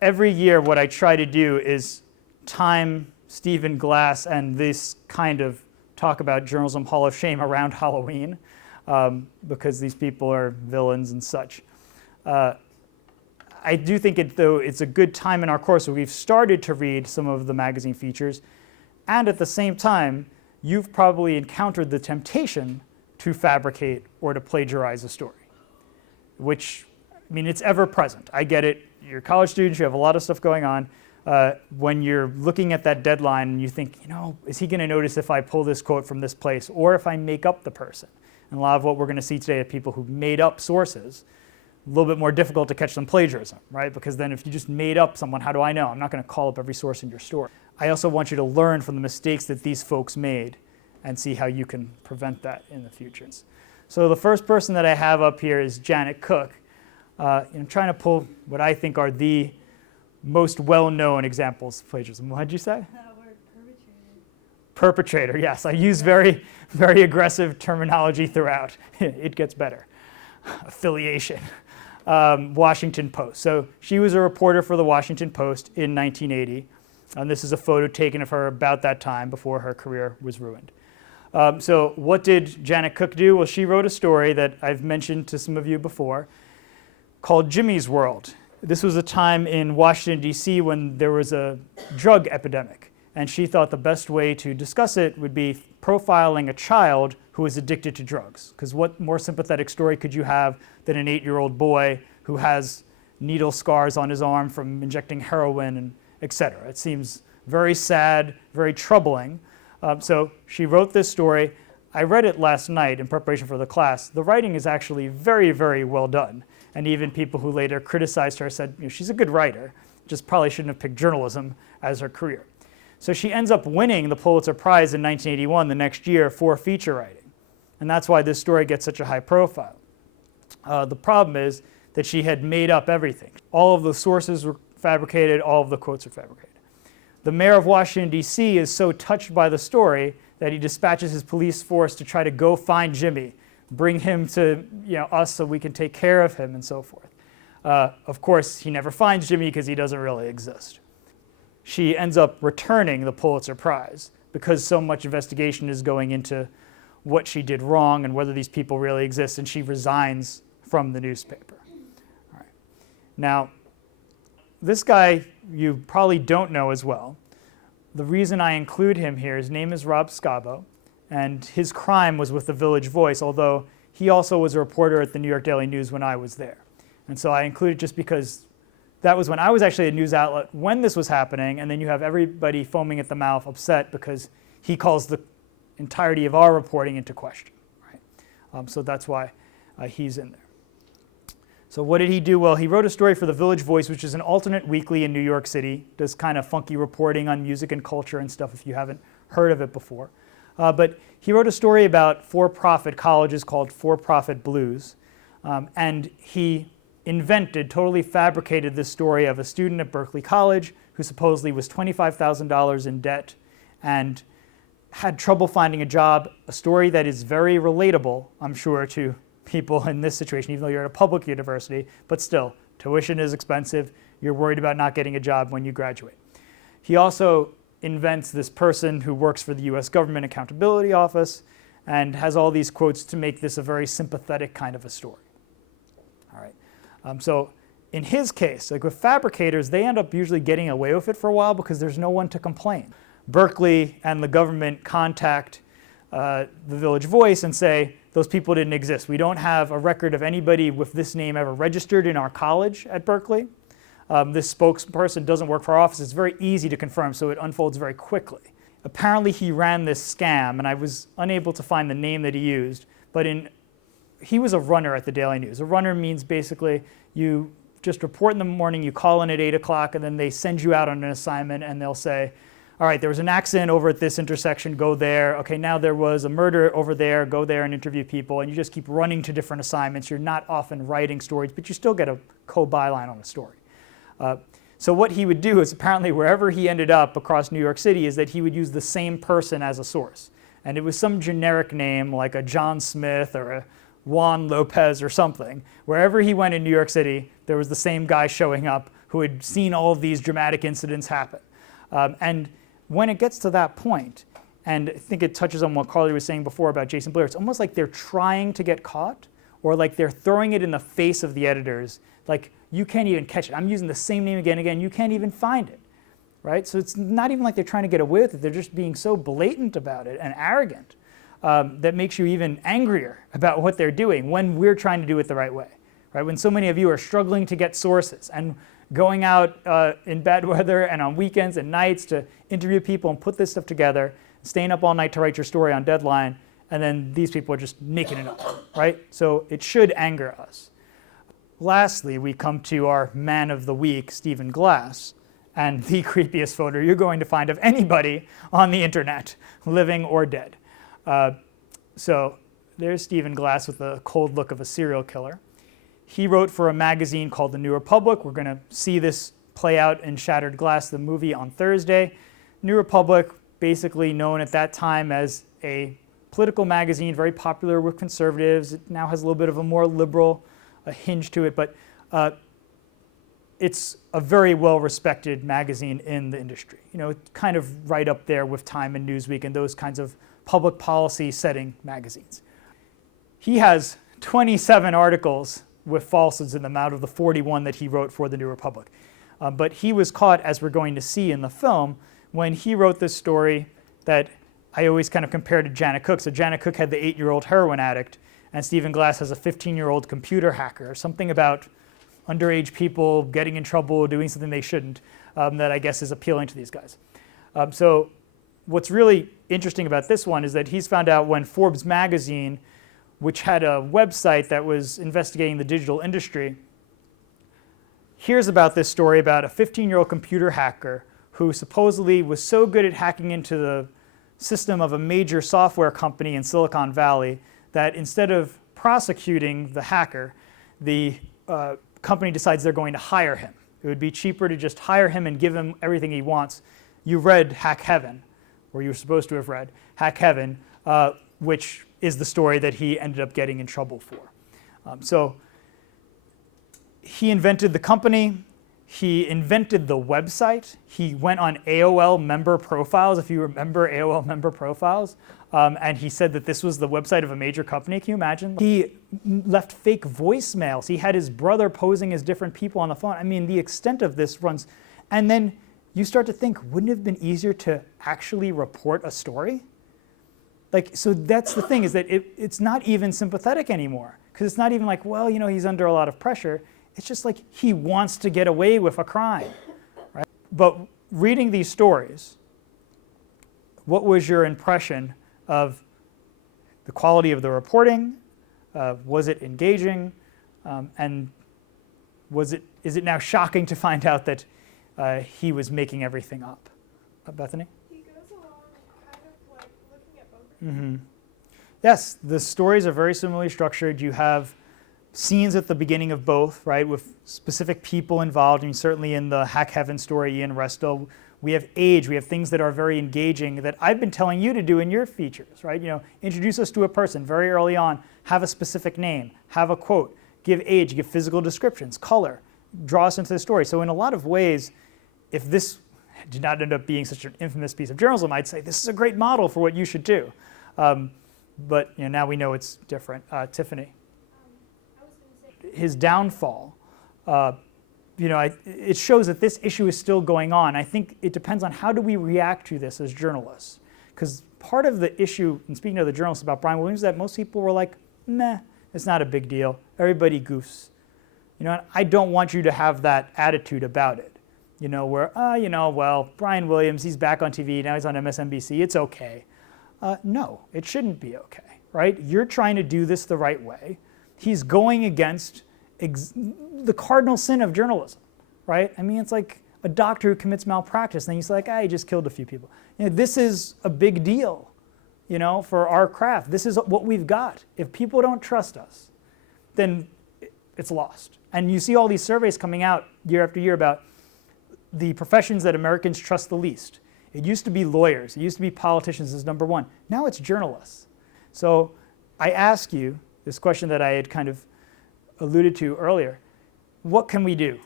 every year what I try to do is time Stephen Glass and this kind of talk about Journalism Hall of Shame around Halloween, because these people are villains and such. I do think it's a good time in our course where we've started to read some of the magazine features, and at the same time, you've probably encountered the temptation to fabricate or to plagiarize a story, which, I mean, it's ever present. I get it. You're college students, you have a lot of stuff going on. When you're looking at that deadline and you think, is he going to notice if I pull this quote from this place or if I make up the person? And a lot of what we're going to see today are people who made up sources. A little bit more difficult to catch them plagiarism, right? Because then if you just made up someone, how do I know? I'm not going to call up every source in your story. I also want you to learn from the mistakes that these folks made and see how you can prevent that in the future. So the first person that I have up here is Janet Cook. I'm trying to pull what I think are the most well-known examples of plagiarism. What did you say? Word perpetrator. Perpetrator, yes. I use very, very aggressive terminology throughout. It gets better. Affiliation. Washington Post. So she was a reporter for the Washington Post in 1980. And this is a photo taken of her about that time before her career was ruined. So what did Janet Cook do? Well, she wrote a story that I've mentioned to some of you before called Jimmy's World. This was a time in Washington, D.C. when there was a drug epidemic. And she thought the best way to discuss it would be profiling a child who was addicted to drugs. Because what more sympathetic story could you have than an 8-year-old boy who has needle scars on his arm from injecting heroin and et cetera? It seems very sad, very troubling. So she wrote this story. I read it last night in preparation for the class. The writing is actually very, very well done. And even people who later criticized her said, she's a good writer, just probably shouldn't have picked journalism as her career. So she ends up winning the Pulitzer Prize in 1981, the next year, for feature writing. And that's why this story gets such a high profile. The problem is that she had made up everything. All of the sources were fabricated, all of the quotes are fabricated. The mayor of Washington, D.C. is so touched by the story that he dispatches his police force to try to go find Jimmy, bring him to us so we can take care of him and so forth. Of course, he never finds Jimmy because he doesn't really exist. She ends up returning the Pulitzer Prize because so much investigation is going into what she did wrong and whether these people really exist, and she resigns from the newspaper. All right. Now, this guy you probably don't know as well. The reason I include him here, his name is Rob Scavo, and his crime was with the Village Voice, although he also was a reporter at the New York Daily News when I was there. And so I include it just because that was when I was actually a news outlet when this was happening, and then you have everybody foaming at the mouth, upset because he calls the entirety of our reporting into question. Right? So that's why he's in there. So what did he do? Well, he wrote a story for the Village Voice, which is an alternate weekly in New York City. Does kind of funky reporting on music and culture and stuff if you haven't heard of it before. But he wrote a story about for-profit colleges called For-Profit Blues. And he totally fabricated this story of a student at Berkeley College who supposedly was $25,000 in debt and had trouble finding a job, a story that is very relatable, I'm sure, to people in this situation, even though you're at a public university, but still, tuition is expensive. You're worried about not getting a job when you graduate. He also invents this person who works for the US Government Accountability Office and has all these quotes to make this a very sympathetic kind of a story. All right. So in his case, like with fabricators, they end up usually getting away with it for a while because there's no one to complain. Berkeley and the government contact the Village Voice and say, those people didn't exist. We don't have a record of anybody with this name ever registered in our college at Berkeley. This spokesperson doesn't work for our office. It's very easy to confirm, so it unfolds very quickly. Apparently he ran this scam, and I was unable to find the name that he used, but he was a runner at the Daily News. A runner means basically you just report in the morning, you call in at 8 o'clock, and then they send you out on an assignment, and they'll say, all right, there was an accident over at this intersection, go there. Okay, now there was a murder over there, go there and interview people. And you just keep running to different assignments. You're not often writing stories, but you still get a co-byline on a story. So what he would do is apparently wherever he ended up across New York City is that he would use the same person as a source. And it was some generic name like a John Smith or a Juan Lopez or something. Wherever he went in New York City, there was the same guy showing up who had seen all of these dramatic incidents happen. And when it gets to that point, and I think it touches on what Carly was saying before about Jason Blair, it's almost like they're trying to get caught, or like they're throwing it in the face of the editors, like, you can't even catch it. I'm using the same name again and again, you can't even find it, right? So it's not even like they're trying to get away with it, they're just being so blatant about it and arrogant that makes you even angrier about what they're doing when we're trying to do it the right way, right? When so many of you are struggling to get sources and going out in bad weather and on weekends and nights to interview people and put this stuff together, staying up all night to write your story on deadline, and then these people are just making it up, right? So it should anger us. Lastly, we come to our man of the week, Stephen Glass, and the creepiest photo you're going to find of anybody on the internet, living or dead. So there's Stephen Glass with the cold look of a serial killer. He wrote for a magazine called The New Republic. We're going to see this play out in Shattered Glass, the movie, on Thursday. New Republic, basically known at that time as a political magazine, very popular with conservatives. It now has a little bit of a more liberal hinge to it, but it's a very well-respected magazine in the industry. You know, kind of right up there with Time and Newsweek and those kinds of public policy setting magazines. He has 27 articles with falsehoods in them out of the 41 that he wrote for The New Republic. But he was caught, as we're going to see in the film, when he wrote this story that I always kind of compare to Janet Cook. So Janet Cook had the 8-year-old heroin addict, and Stephen Glass has a 15-year-old computer hacker, something about underage people getting in trouble, doing something they shouldn't, that I guess is appealing to these guys. So what's really interesting about this one is that he's found out when Forbes magazine, which had a website that was investigating the digital industry, hears about this story about a 15-year-old computer hacker who supposedly was so good at hacking into the system of a major software company in Silicon Valley that instead of prosecuting the hacker, the company decides they're going to hire him. It would be cheaper to just hire him and give him everything he wants. You read Hack Heaven, or you were supposed to have read Hack Heaven, which is the story that he ended up getting in trouble for. So he invented the company. He invented the website. He went on AOL member profiles, if you remember AOL member profiles, and he said that this was the website of a major company. Can you imagine? He left fake voicemails. He had his brother posing as different people on the phone. I mean, the extent of this runs. And then you start to think, wouldn't it have been easier to actually report a story? Like, so that's the thing, is that it's not even sympathetic anymore, because it's not even like, well, you know, he's under a lot of pressure. It's just like he wants to get away with a crime, right? But reading these stories, what was your impression of the quality of the reporting? Was it engaging? And is it now shocking to find out that he was making everything up? Bethany? He goes along kind of like looking at both. Mm-hmm. Yes, the stories are very similarly structured. You have scenes at the beginning of both, right, with specific people involved. I mean, certainly in the Hack Heaven story, Ian Resto, we have age, we have things that are very engaging that I've been telling you to do in your features, right? You know, introduce us to a person very early on, have a specific name, have a quote, give age, give physical descriptions, color, draw us into the story. So in a lot of ways, if this did not end up being such an infamous piece of journalism, I'd say this is a great model for what you should do. But you know, now we know it's different. Tiffany? His downfall, you know, it shows that this issue is still going on. I think it depends on how do we react to this as journalists. Because part of the issue, and speaking to the journalists about Brian Williams, is that most people were like, meh, it's not a big deal. Everybody goofs. You know, and I don't want you to have that attitude about it. You know, where, you know, well, Brian Williams, he's back on TV, now he's on MSNBC, it's okay. No, it shouldn't be okay, right? You're trying to do this the right way. He's going against the cardinal sin of journalism, right? I mean, it's like a doctor who commits malpractice, and he's like, he just killed a few people. You know, this is a big deal, you know, for our craft. This is what we've got. If people don't trust us, then it's lost. And you see all these surveys coming out year after year about the professions that Americans trust the least. It used to be lawyers. It used to be politicians as number one. Now it's journalists. So I ask you this question that I had kind of alluded to earlier. What can we do?